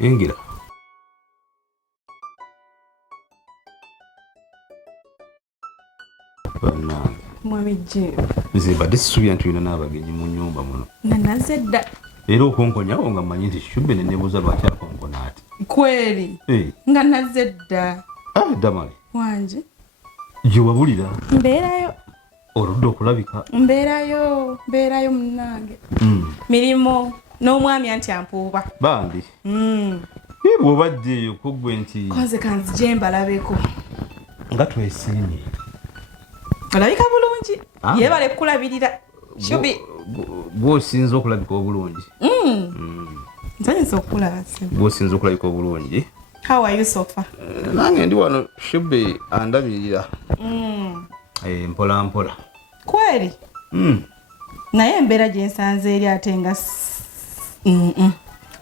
Ingira. Bana. Mwami je. Nziba desubya ntuyina n'abagenyi mu nyumba muno. Nanazedda. Era okonkonyawo nga mmanyi nti Shube ne nebuuza lwaki akonkona ati. Kweli. Nga nazedda. Damali. Wanje. Gye wabulira. Mbeerayo. Oludde okulabika. Mbeerayo munnange. Mirimo n'omwami anti ampuuba. Bambi. Bw'obaddeeyo kuggwe nti. Koze kanzije mbalabeko. Nga twesiimye. Olabika bulungi. Yeebale kulabirira. Shubi. Bw'osinza okulabika obulungi. Nsanyusa okulaba se. Bw'osinza okulabika obulungi. How are you so far? Nange ndi wano Shubi andabirira. Mpola mpola. Kweli? Naye embeera gye nsanze eri ate nga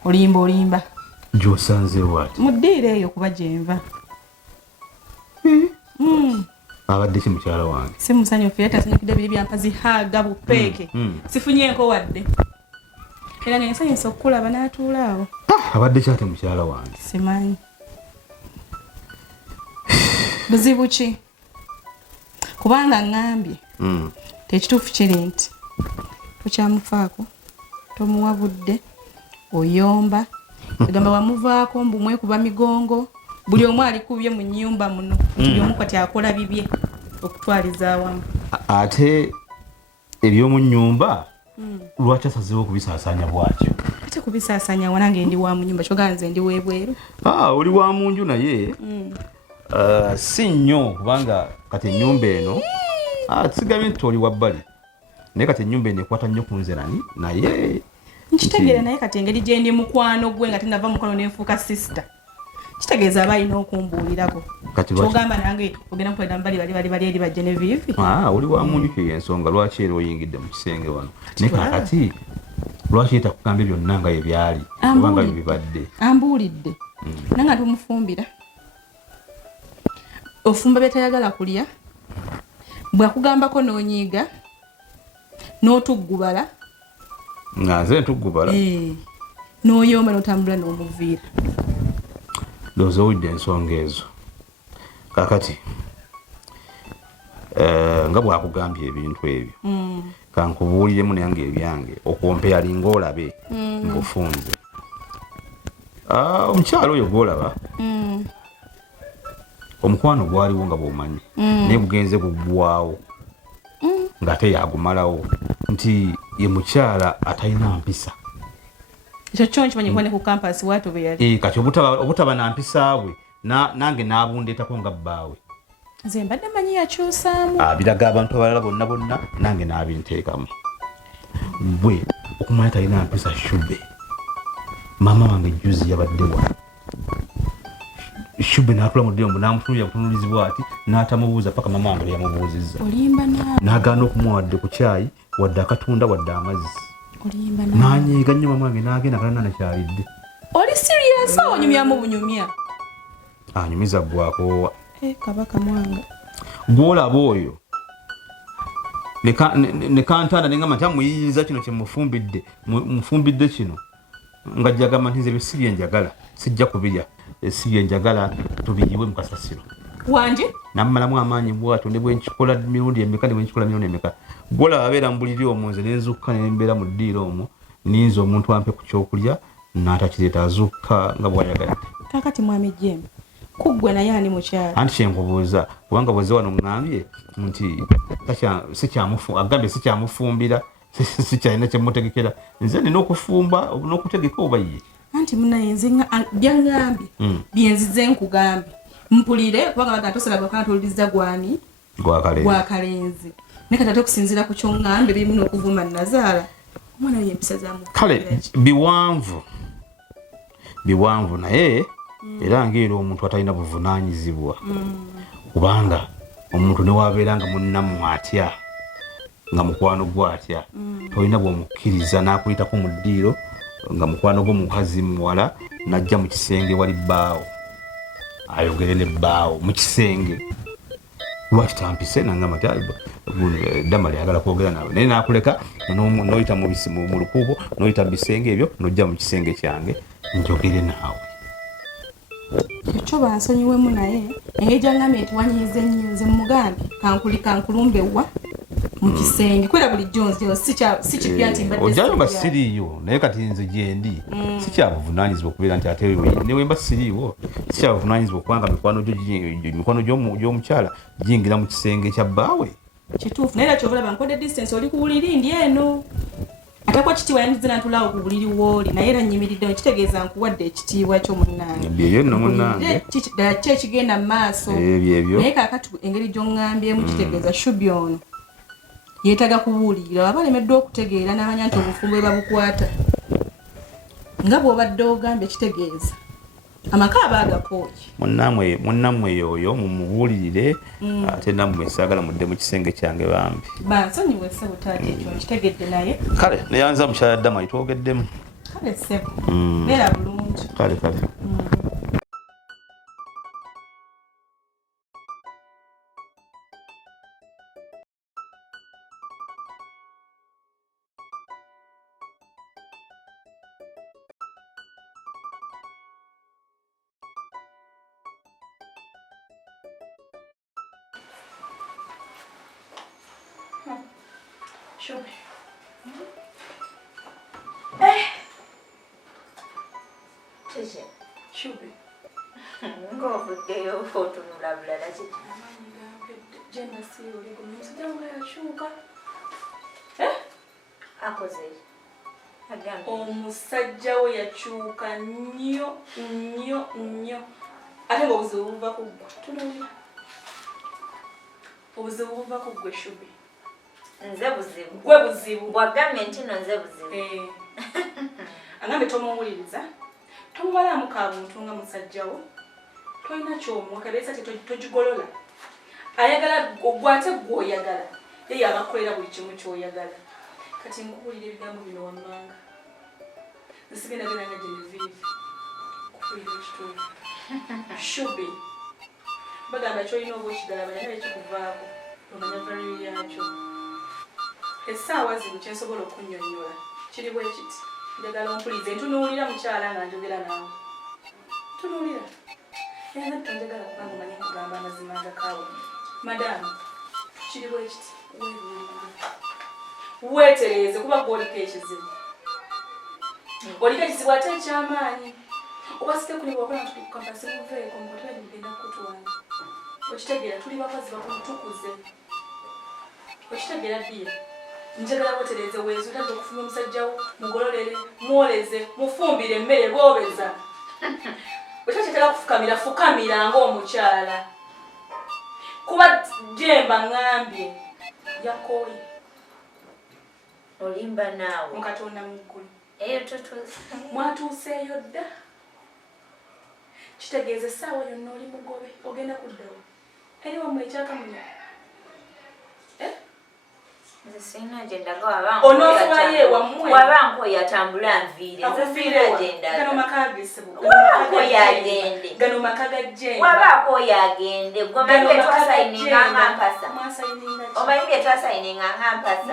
olimba. Gy'osanze wati? Mu ddiiro eyo kuba gye nva. Abadde ki mukyala wange? Si musanyufu era tasanyukidde biri byampa zihaaga bupeeke. Sifunye nko wadde. Era nga nsanyusa okukulaba n'atuula awo. Abadde ki ate mukyala wange? Simanyi. Buzibu ki? Kubanga ngambye tekituufu kiri nti tokyamufaako, tomuwabudde, oyomba, egamba wamuvaako mbu mwekuba migongo, buli omu alikubye mu nnyumba muno, buli omu kati akola bibye okutwaliza awamu. Ate eby'omu nnyumba lwaki asazeewo okubisaasaanya bwatyo? Ate kubisaasaanya wanange ndi wa mu nnyumba kyogaa nze ndi webweru. Oli wa mu nju naye si nnyo kubanga kati ennyumba eno sigambye nti oli wabbali naye kati ennyumba eno ekwata nnyo ku nze nani naye nkitegeera naye kati engeri gye ndi mukwano gwe nga tennava mukwano n'enfuuka sisita kitegeeza aba alina okumbuulirako kyogamba nange ogenda mukolera mubali bali eri ba Genevieve. Oli wa mu nju kyo y'ensonga lwaki era oyingidde mu kisenge wano naye kakati lwaki yetakugambye byonna nga yebyali obanga bibadde ambuulidde nanga tumufumbira ofumba byetayagala kulya bwakugambako n'onyiiga n'otuggubala nga nze ntuggubala n'oyomba n'otambula n'omuviira ndowooza owulidde ensonga ezo kakati nga bwakugambye ebintu ebyo kankubuuliremu naye nga ebyange okwompeya linga olabe ng'ofunze omukyalo oyo gw'olaba omukwano gwaliwo nga bw'omanyi naye bugenze guggwawo ng'ate yagumalawo nti ye mukyala atalina mpisa. Ekyo kyo nkimanyi kuba ne ku kampasi waatu bwe yali. Kati obutaba na mpisa bwe nange n'abundeetako nga bbaawe. Nze mbadde manyi yakyusaamu. Biraga abantu abalala bonna nange n'abinteekamu. Bwe okumanya talina mpisa Shube. Maama wange juzi yabadde wa. Shube n'atula mu ddembo n'amutunulira butunuulizibwa ati n'atamubuuza paka maama wange yamubuuzizza. Olimba naawe. N'agaana okumuwa wadde ku caayi wadde akatunda wadde amazzi. Olimba naawe. N'anyiiga nnyo maama wange n'agenda kalana nakyalidde. Oli serious onyumyamu bunyumya? Anyumiza gwakoowa. Kabaka mwanga. Gw'olaba oyo ne kantanda ne ngamba nti amuyinza kino kye mufumbidde kino nga jjagamba nti nze bye si bye njagala sijja kubirya si bye njagala tubiyiwe mu kasasiro wanje nammalamu amaanyi bwatyo ne bwe nkikola mirundi emeka ne bwe nkikola mirundi emeka gw'olaba abeera mu buliri omwo nze ne nzukka ne mbeera mu ddiiro omwo ninza omuntu ampe ku kyokulya n'atakireeta azukka nga bw'ayagala. Kakati mwami Jembe kuggwe naye ani mukyala anti kyenkubuuza kubanga bweze wano ŋŋambye nti agambye sikyamufumbira sikyalina kyemutegekera nze nina okufumba n'okutegeka oba ye anti munaye nze byaŋŋambye byenzize nkugambye mpulire kubanga baga tosalaba kana toliriza gwani gwakalenzi naye kati ate okusinziira ku kyoŋŋambye birimu n'okuvuma Nazaala omwana we empisa zamu kale biwanvu naye era ng'era omuntu atalina buvunaanyizibwa kubanga omuntu ne wabeera nga munnamu atya nga mukwano gwe atya tolina bw'omukkiriza n'akuyitako mu ddiiro nga mukwano gwe mukazi muwala n'ajja mu kisenge wali bbaawo ayogere ne bbaawo mu kisenge lwaki tampise nangamba ti Damali ayagala kwogera nawe naye nakuleka noyita mu lukuubo noyita mu bisenge ebyo nojja mu kisenge kyange njogere naawe. Ekyo bansonyiwemu naye engeri gyangambye nti wanyiize nnyo nze mugambe kankulumbe wa mu kisenge kwera bulijjo si kipya nti mbadde ojjayo nga siriiyo naye kati nze gyendi sikyabuvunaanyizibwa okubeera nti ate newe mba siriiwo sikyabuvunaanyizibwa okubanga mikwano gy'omukyala giyingira mu kisenge kya bbaawe. Kituufu naye era kyobalaba nkodde distance oli ku buliri ndi eno atakwa kitiibwa yandize nantulaawo ku buliri wooli naye era nnyimiridde kitegeeza nkuwadde ekitiibwa ky'omunnange ebyo nno munnange ddala ki ekigenda mu maaso naye kaakati engeri gy'oŋŋambyemu kitegeeza shubi ono yeetaga kubuulirira aba alemeddwa okutegeera n'amanya nti obufumbo bwe babukwata nga bw'obadde ogambye kitegeeza amaka aba agakooye. Munnammwe yoyo mumubuulirire ate nammwe saagala mudde mu kisenge kyange bambi. Bansonyiwe ssebo taata ekyo nkitegedde naye. Kale neyanza mukyala Damali twogeddemu. Kale ssebo beera bulungi. Kale. Shubi. Teze. Shubi. Ng'ovuddeyo otunula bulala ki? Jemba si oli ku musajja nga yakyuka. Akoze agambye omusajja we yakyuka nnyo ate ng'obuzibu buva ku ggwe. Tunuulira. Obuzibu buva ku ggwe Shubi. nze buzibu gwe buzibu bwagambye nti no nze buzibu angambe tomuwuliriza tomubalamu ka buntu nga musajjawo tolina kyomwakabeesa togigolola ayagala ogwate gwoyagala ye yabakolera buli kimu kyoyagala kati nkuwulira ebigambo bino wammanga nsigenda genanga geneviivi kuwulira ekituufu Shubi bagamba kyolina oba okigalaba naye ekikuvaako omanya value yakyo essaawa zino kyensobola okunnyonnyola kiri bwe kiti njagala ompulize ntunuulira mukyala nga njogera naawe tunuulira era nabbi tonjagala kubanga omanyi nkugamba amazima agakaawo madamu kiri bwe kiti weetereeze kuba gw'oliko ekizibu oliko ekizibu ate ekyamaanyi oba sitekuli bwakola ntukampasi muveeko mukotera gigenda kukutwala okitegeera tuli bakozi bakumutukuze okitegeera ddiya njagala weetereeze weezo otadde okufuna omusajjawo mugololere mwoleze mufumbire emmere boobeza okyakyetera kufukamira fukamira ng'omukyala kuba jemba ngambye yakooye olimba naawe mukatonda muggulu eyo tutuuse mwatuuseeyo dda kitegeeza essaawa yonna oli mugobe ogenda kuddawo eri wammwe ekyakamunya nze sirina gyendaga onoofubayo ewammwe wabankoyo atambula nviire nze sirina gyendaga gano maka gesebo wabankoyo agende gano maka ga jemba wabankoyo agende gomanyi bye twasayininganga mpasa omanyi bye twasayininganga mpasa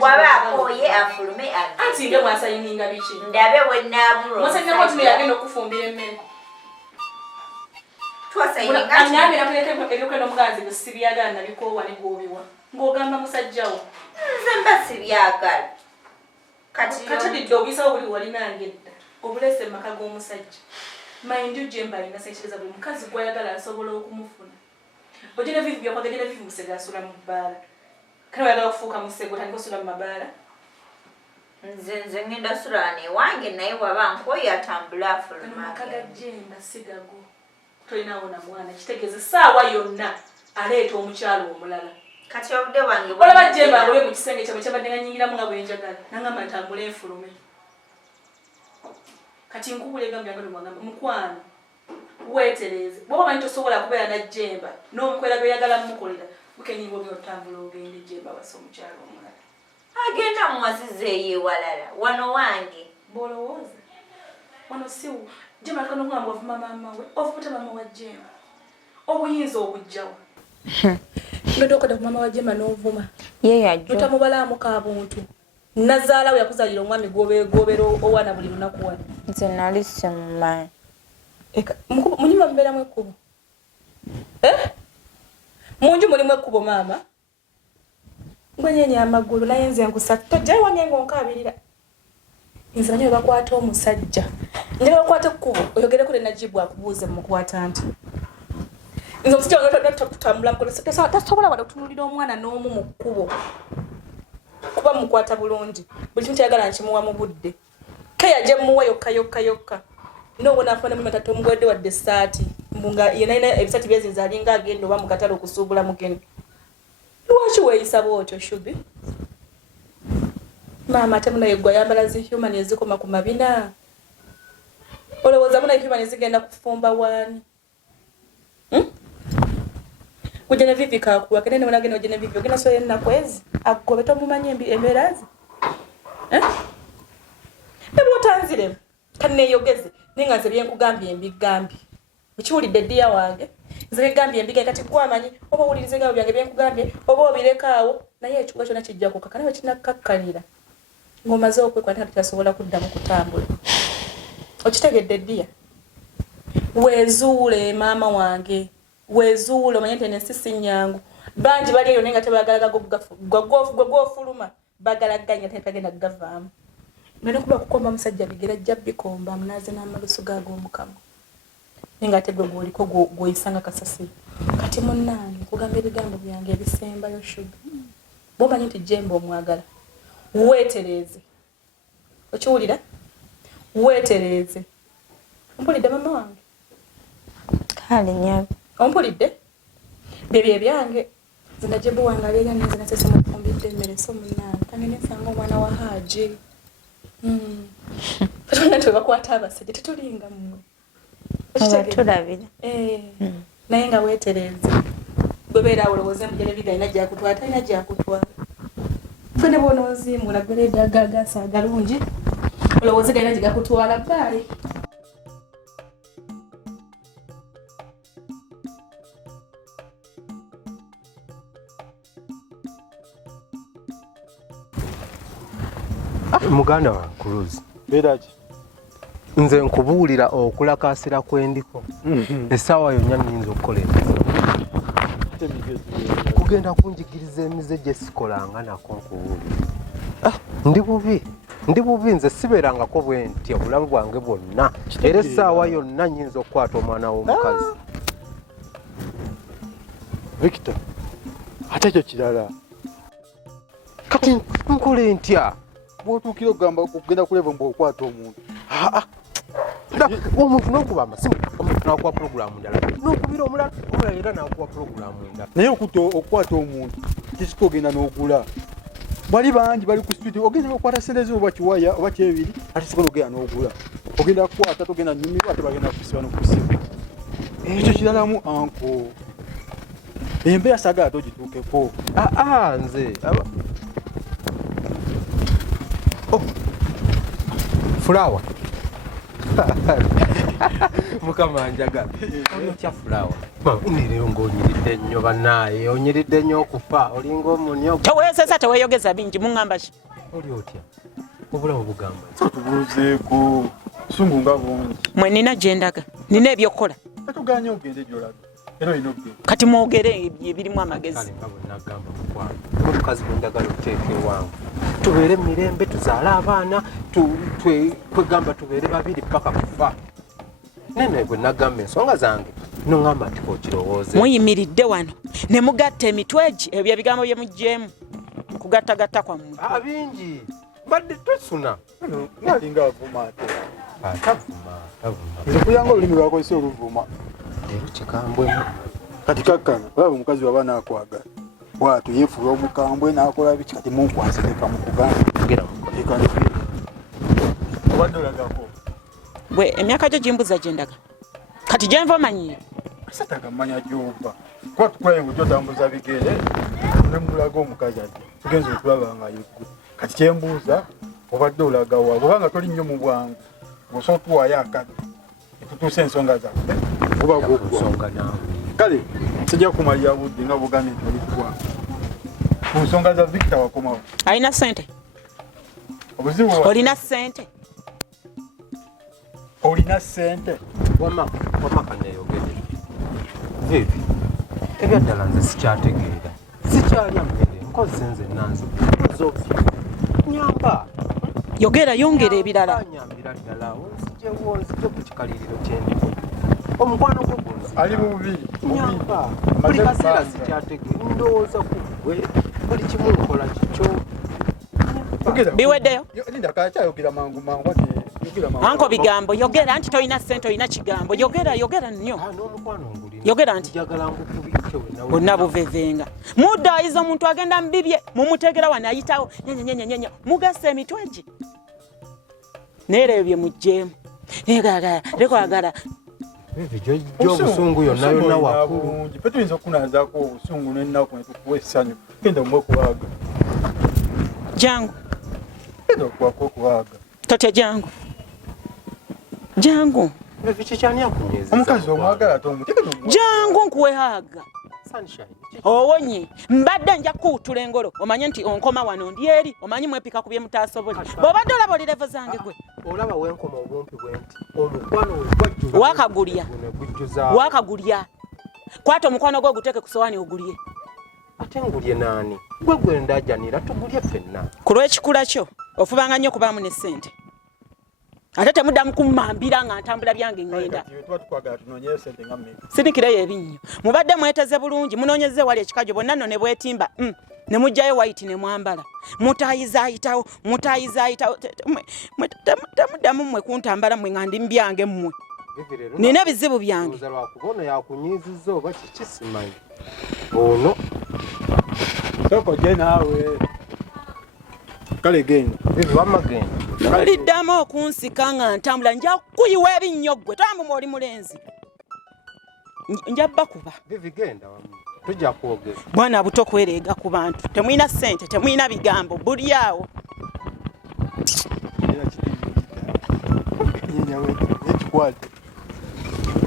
wabankoye afulume agende anti nge mwasayininga biki ndabe bwe naabulwa mwasayinako tino yagenda okufumbira emmere twasayininganyambe nakuleka ebyokwenda omuganzi bwe sibyagala nabikoowa ne gwobiwa ng'ogamba musajjawo nze mba sibyagala katadidde obuyisawo buli walinange edda obulese maka g'omusajja mayindi jemba alina sekireza buli mukazi gwayagala asobola okumufuna ogenevivu byakwaga genevivu musega asula mu bbaala kale wayagala okufuuka musego otandika osula mu mabaala nze ngenda sula newange naye wabankoyo atambula afuluma maka ga jemba sigago tolinawo na mwana kitegeeza essaawa yonna aleeta omukyalo omulala kati obudde bwange olaba jemba agobe mu kisenge kyabwe kyabadde nga nyingiramu nga bwenjagala nangamba ntambule enfulume kati nkubula egambo lyange nomwagamba mukwano weetereeze bwoba manyi tosobola kubeera na jemba n'omukwera gweoyagala mumukolera bukenyinga obi otambula ogende jemba wasa omukyalo omulala agenda muwazizeeyo ewalala wano wange bwolowooza wano siwo jemba atukana okugamba ovuma maama we ovubuta maama wa jemba obuyinza obujjawa Ngendo okada mama wa Jema n'ovuma. Ye yajjo. Tutamubalamu ka buntu. Nazaala we yakuzalira omwami gobero owana buli lunaku wano. Nze nali simumanyi. Eka munyumba mbeeramu ekkubo. Munju mulimu ekkubo maama. Ngwenyenya amagulu naye nze nkusatu tojja wange ngonkabirira. Nze banyo bakwata omusajja. Njagala bakwata ekkubo oyogere kule Najibu akubuuze mukwata nti. Nze omusajja wange tutambula mukole tasobola wala okutunulira omwana n'omu mu kkubo. Kuba mukwata bulungi. Buli kimu kyagala nkimuwa mu budde. Kaya gye muwa yokka. N'obona afuna mu matatu omugwedde wadde essaati. Mbunga yena ebisaati byezinza alinga agenda oba mu katale okusuubula mugeni. Lwaki weeyisa bw'otyo Shubi? Maama ate munaye gwe ayambala zi human ezikoma ku mabina. Olowooza munaye human ezigenda kufumba waani? Ujene vivi kakuwa kene ne wanagenda ujene vivi ogenda so yenna kwezi agobe tomumanyi embeerazi. Ebo tanzire kanne yogeze ninga nze byenkugambye embigambye. Ukiwulidde ddiya wange nze bigambye embiga kati gwamanyi oba owulirize nga byange byenkugambye oba obirekaawo naye ekibuga kyonna kijja kukka naye kinakakkalira ng'omaze okwekwata tutasobola kuddamu kutambula. Okitegedde ddiya? Weezuule maama wange. Weezuule omanye nti ensisi nnyangu. Bangi bali eyo naye nga tebaagalaga gw'ofuluma bagalaganya tebagenda gavaamu. Ngenda kuba kukomba musajja bigera ajja bikomba munaaze n'amalusu g'ag'omukama. Ninga ate gwe gwoliko gwoyisanga kasasiro. Kati munnaani kugamba ebigambo byange ebisembayo Shubi. Bw'omanyi nti Jemba omwagala. Weetereeze. Okiwulira? Weetereeze. Ompulidde mama wange? Kale nyabe. Ompulidde? Bebye byange. Nze Jemba wange aliya nze nasese mufumbidde emmere so munnaani. Kangene nsanga omwana wa Haji. Katona tebakwata abasajja tetulinga mmwe. Tulabira. Naye nga weetereeze. Bwebeera olowooza mujene bigayina gyakutwala talina gyakutwala. Fene bw'onoozimbula ggwera eddagagasa agalungi olowooza gayina gyegakutwala bbaali. Muganda wa Kuruzi. Beeraji. Nze nkubuulira okulakaasira kwendiko. Essaawa yonna nnyinza okukola emirimu. Kugenda kunjigiriza emize gye sikolanga nako nkubuulira. Ndi bubi nze sibeerangako bwe ntya obulamu bwange bwonna. Era essaawa yonna nnyinza okukwata omwana w'omukazi. Victor, ate ekyo kirala. Kati nkole ntya? Bw'otuukira okugamba okugenda kuleva mbu okwata omuntu. Omuntu n'okuba amasimu, omuntu n'akuwa puroguramu ndala. N'okubira omulala era n'akuwa puroguramu ndala. Naye okukwata omuntu kisiko ogenda n'ogula. Bali bangi bali ku street ogenda n'okwata ssente zo oba kiwaya oba kyebiri ate sikola ogenda n'ogula. Ogenda kukwata togenda nnyumirwa ate bagenda kukusiba n'okukusiba. Ekyo kiralamu anko. Embeera saagala togituukeko. Nze Fulawa. Mukama njagala. Olyotya fulawa. Nireo ng'onyiridde nnyo bannaaye, onyiridde nnyo okufa, olinga omunyo. Teweesesa teweeyogeza bingi muŋŋamba ki? Olyotya? Obulamu bugamba. Tubuuzeeko sungu nga bungi. Mwe nina gye ndaga, nina ebyokkola. Katuganye ogende gy'olaga. Era olina okugenda. Kati mwogere ebirimu amagezi. Kale nga bwe nagamba mukwano. Omukazi gwe njagala oteeka ewange. Tubeere mirembe tuzaale abaana twegamba tubeere babiri paka kufa. Nene bwe nagamba ensonga zange noŋŋamba nti kokirowooze. Muyimiridde wano ne mugatta emitwe gi ebyo ebigambo bye muggyemu kugattagatta kwammwe. Bingi badde tosuna. Nalinga avuma ate. Tavuma. Nze kuyanga olulimi lwakozesa oluvuma. Leero kikambwemu. Kati kakkana olaba omukazi waba naakwagala. Bw'atyo yeefuula omukambwe n'akola biki kati munkwase leka mukugamba. Obadde olagako. Bwe emyaka gyo gimbuza gye ndaga. Kati gye nva omanyiire. Sataga mmanya gy'ova. Kuba tukulaye ng'ojja otambuza bigere ne mulaga omukazi ati tugenze okulaba nga yeggwe. Kati kyembuuza obadde olaga wa bw'obanga toli nnyo mu bwangu bw'osobola otuwaayo akadde tutuuse ensonga zaffe oba nsonga naawe. Kale sijja kumalira budde nga bugambye nti olikuwa ku nsonga za Victor wakomawo. Alina ssente? Obuzibu Olina ssente? olina ssente? Wamaka neeyogere. Vivi, ebyaddala nze sikyategeera. Sikyalya mmere, nkoze nze nanze. Nzovye. Nyamba. Yogera yongera ebirala. Nyambira ddala. Nzije ku kikaliriro kyendi. Omukwano gwe gunzi. Ali mu bubiri. Nyamba. Buli kaseera sikyategeera. Ndowooza ku gwe. Buli kimu nkola kikyo. Biweddeyo? Linda kakyayogera mangu ate yogera mangu. Anko bigambo yogera nti toyina ssente olina kigambo. Yogera nnyo. N'omukwano ngulina. Yogera nti njagala ngukubike wenawe. bonna buvevenga. Mudda ayiza omuntu agenda mu bibye mumutegera wano ayitawo nyenya mugasa emitwe gye. Neera ebyo mugjeemu. Lekwagala. Vivi obusungu yonna waggulu. Petuyinza okunazaako obusungu n'ennaku ne tukuwa essanyu. Genda omwe okuwaaga. Jangu. Genda okuwako okuwaaga. Totya jangu. Jangu. Vivi kikyani akunyeza. Omukazi omwagala ate omutegeka Jangu nkuwehaga. Sunshine. Owonye mbadde nja kuutula engolo omanye nti onkoma wano ndi eri omanyi mwepika ku bye mutaasobole bw'obadde olaba oli levo zange gwe olaba wenkoma obumpi bwenti omukwano wegwajjula wakagulya kwata omukwano gwe oguteeke ku sowaani ogulye ate ngulye naani gwe gwendajanira tugulye ffenna ku lw'ekikula kyo ofubanga nnyo okubaamu ne ssente ate temuddamu kummambira nga ntambula byange ngenda sinikireyo ebinnyo mubadde mweteze bulungi munoonyeze wali ekikajo bonna nno ne bwetimba ne mujjayo waiti ne mwambala mutayizaayitawo temuddamu mmwe kuntambala mmwe nga ndi mu byange mmwe nina ebizibu byange lwakubono yakunyiizizza oba kikisimanyi ono soko gye naawe kale genda Vivi wamagenda oliddamu okunsika nga ntambula nja kuyiwa ebinnyo ggwe tambuma oli mulenzi nja bakuba Vivi genda tujja kwogera bwana buto kwereega ku bantu temulina ssente temulina bigambo buli awo ekikwate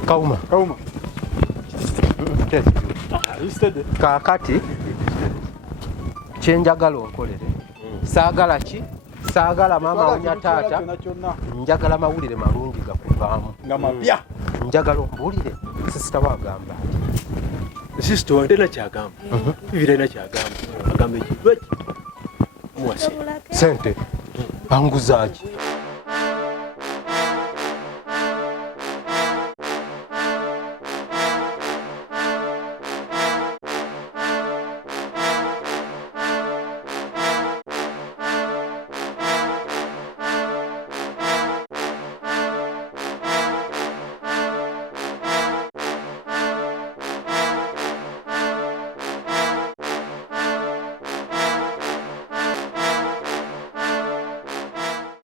Kauma kaakati kyenjagala onkolere saagala ki saagala maama wunya taata njagala mawulire malungi gakuvaamu nga mapya njagala ombuulire sisita wagamba sisita wandena kyagamba vivirena kyagamba agamba ekirweki muwase sente anguzaaki